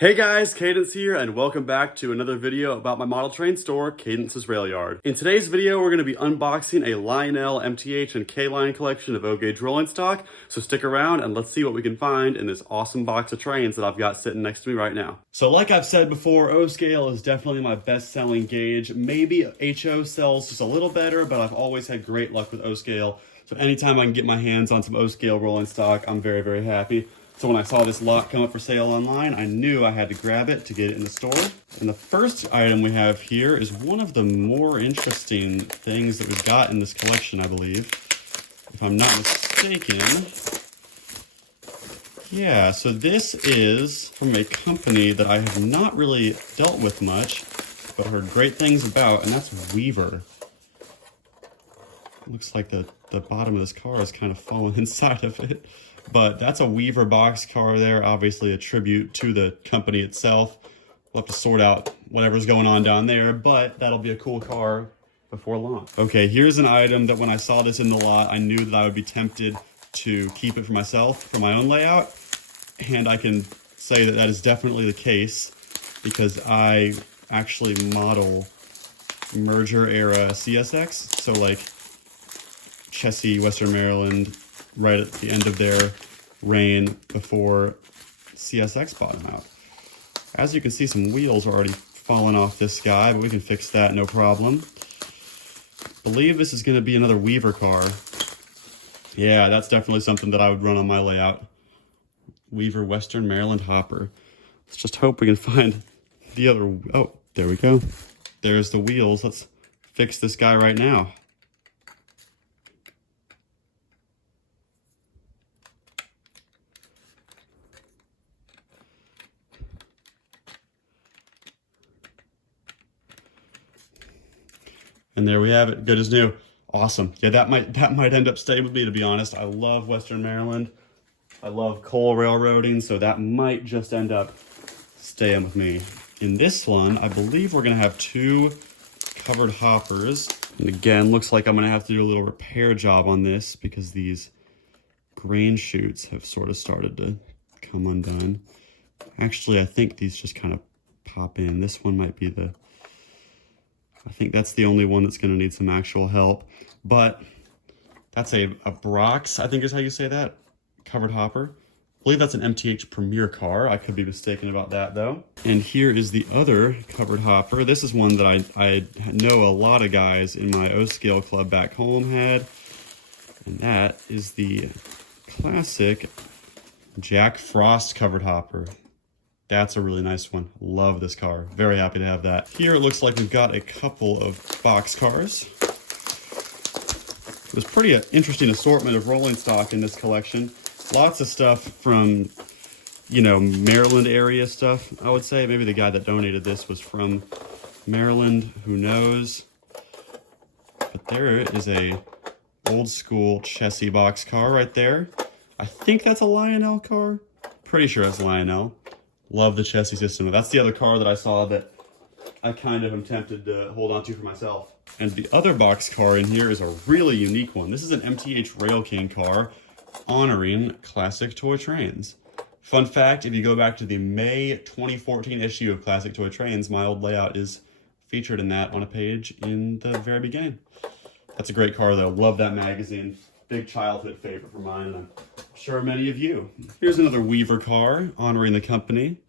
Hey guys, Cadence here, and welcome back to another video about my model train store, Cadence's Railyard. In today's video, we're going to be unboxing a Lionel, MTH, and K-line collection of O-gauge rolling stock, so stick around and let's see what we can find in this awesome box of trains that I've got sitting next to me right now. So like I've said before, O-scale is definitely my best-selling gauge. Maybe HO sells just a little better, but I've always had great luck with O-scale, so anytime I can get my hands on some O-scale rolling stock, I'm very, very happy. So when I saw this lot come up for sale online, I knew I had to grab it to get it in the store. And the first item we have here is one of the more interesting things that we've got in this collection, I believe. If I'm not mistaken. Yeah, so this is from a company that I have not really dealt with much, but heard great things about, and that's Weaver. It looks like the bottom of this car is kind of falling inside of it. But that's a Weaver boxcar there, obviously a tribute to the company itself. We'll have to sort out whatever's going on down there, but that'll be a cool car before long. Okay, here's an item that when I saw this in the lot, I knew that I would be tempted to keep it for myself, for my own layout. And I can say that that is definitely the case because I actually model merger era CSX. So like Chessie, Western Maryland, right at the end of their reign before CSX bought them out. As you can see, some wheels are already falling off this guy, but we can fix that, no problem. Believe this is going to be another Weaver car. Yeah, that's definitely something that I would run on my layout. Weaver Western Maryland hopper. Let's just hope we can find the other... Oh, there we go. There's the wheels. Let's fix this guy right now. And there we have it, good as new. Awesome. Yeah, that might end up staying with me, to be honest. I love Western Maryland. I love coal railroading, so that might just end up staying with me. In this one, I believe we're gonna have two covered hoppers. And again, looks like I'm gonna have to do a little repair job on this because these grain chutes have sort of started to come undone. Actually, I think these just kind of pop in. This one might be the... I think that's the only one that's going to need some actual help, but that's a Brox, I think is how you say that, covered hopper. I believe that's an MTH Premier car. I could be mistaken about that though. And here is the other covered hopper. This is one that I know a lot of guys in my O-scale club back home had, and that is the classic Jack Frost covered hopper. That's a really nice one. Love this car. Very happy to have that. Here it looks like we've got a couple of box cars. There's pretty interesting assortment of rolling stock in this collection. Lots of stuff from, you know, Maryland area stuff, I would say. Maybe the guy that donated this was from Maryland, who knows. But there is a old school Chessie box car right there. I think that's a Lionel car. Pretty sure it's Lionel. Love the Chessie system. That's the other car that I saw that I kind of am tempted to hold on to for myself. And the other box car in here is a really unique one. This is an MTH Rail King car honoring classic toy trains. Fun fact, if you go back to the May 2014 issue of Classic Toy Trains, my old layout is featured in that on a page in the very beginning. That's a great car though. Love that magazine. Big childhood favorite for mine, and I'm sure many of you. Here's another Weaver car honoring the company.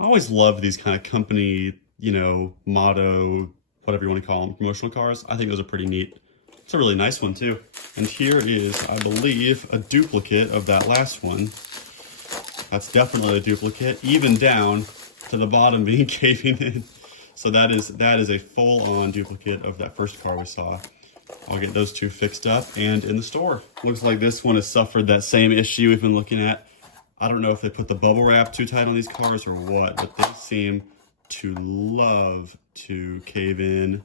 I always love these kind of company, you know, motto, whatever you want to call them, promotional cars. I think those are pretty neat. It's a really nice one too. And here is, I believe, a duplicate of that last one. That's definitely a duplicate, even down to the bottom being caving in. So that is a full-on duplicate of that first car we saw. I'll get those two fixed up and in the store. Looks like this one has suffered that same issue we've been looking at. I don't know if they put the bubble wrap too tight on these cars or what, but they seem to love to cave in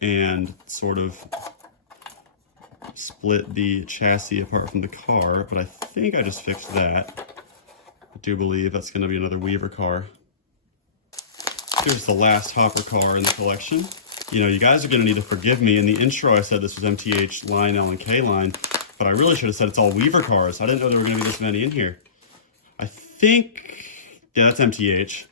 and sort of split the chassis apart from the car, but I think I just fixed that. I do believe that's going to be another Weaver car. Here's the last hopper car in the collection. You know, you guys are going to need to forgive me. In the intro, I said this was MTH, Lionel, and K-line, but I really should have said it's all Weaver cars. I didn't know there were going to be this many in here. I think Yeah, that's MTH.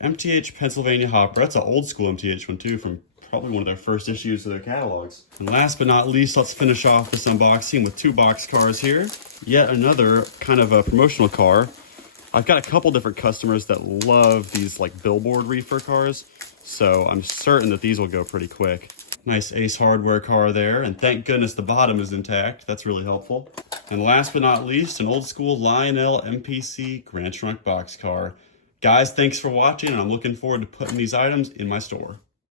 MTH Pennsylvania Hopper. That's an old school MTH one too, from probably one of their first issues of their catalogs. And last but not least, let's finish off this unboxing with two boxcars here. Yet another kind of a promotional car. I've got a couple different customers that love these like billboard reefer cars, so I'm certain that these will go pretty quick. Nice Ace Hardware car there, and thank goodness the bottom is intact. That's really helpful. And last but not least, an old school Lionel MPC Grand Trunk boxcar. Guys, thanks for watching, and I'm looking forward to putting these items in my store.